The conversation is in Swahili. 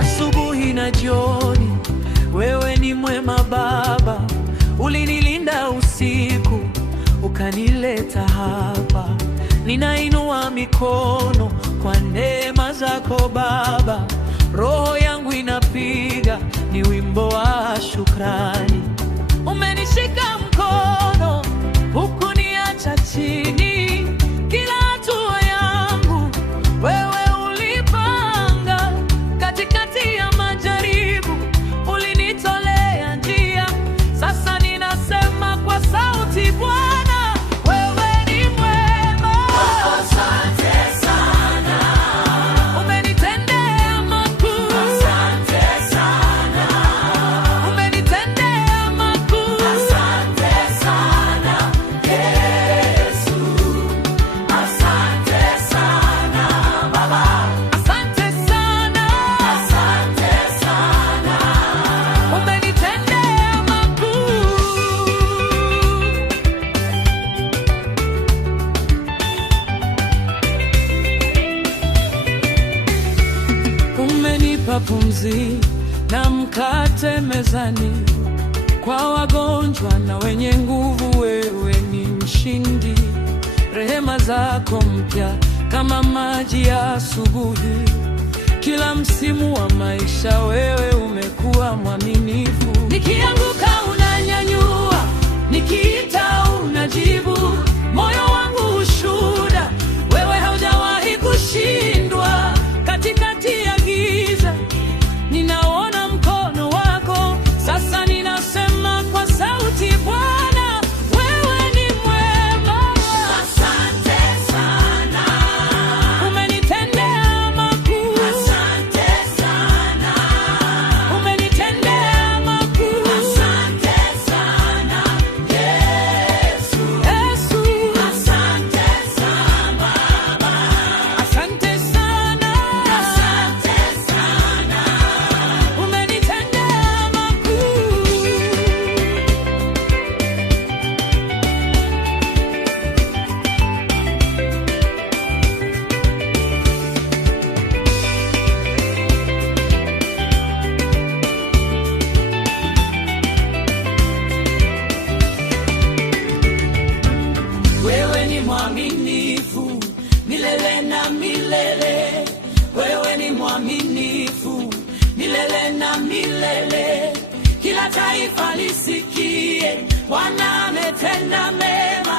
asubuhi na jioni. Wewe ni mwema Baba, ulinilinda usiku ukanileta hapa. Ninainua mikono kwa neema zako Baba, roho yangu inapiga ni wimbo wa shukrani. Umenishika mkono hukuniacha chini, kila hatua yangu wewe ulipanga. Katikati ya majaribu ulinitolea njia. Sasa ninasema kwa sauti, Bwana wewe ni mwema. Asante sana, umenitendea makuu. Asante sana, umenitendea makuu. Asante sana Yesu, asante sana Baba, asante sana, umenitendea makuu. Umenipa pumzi na mkate mezani, kwa wagonjwa na wenye nguvu wewe ni mshindi. Rehema zako mpya kama maji ya asubuhi, kila msimu wa maisha wewe umekuwa mwaminifu. Nikianguka unanyanyua, nikiita unajibu. Moyo wangu ushuhuda, wewe haujawahi kushindwa. Katikati ya giza ninaona mkono wako. Sasa ninasema kwa sauti, Bwana wewe ni mwema. Asante sana, umenitendea makuu. Asante sana, umenitendea makuu. Asante sana Yesu, asante sana Baba, asante sana, umenitendea makuu. Wewe ni mwaminifu milele na milele. Wewe ni mwaminifu milele na milele. Kila taifa lisikie, Bwana ametenda mema.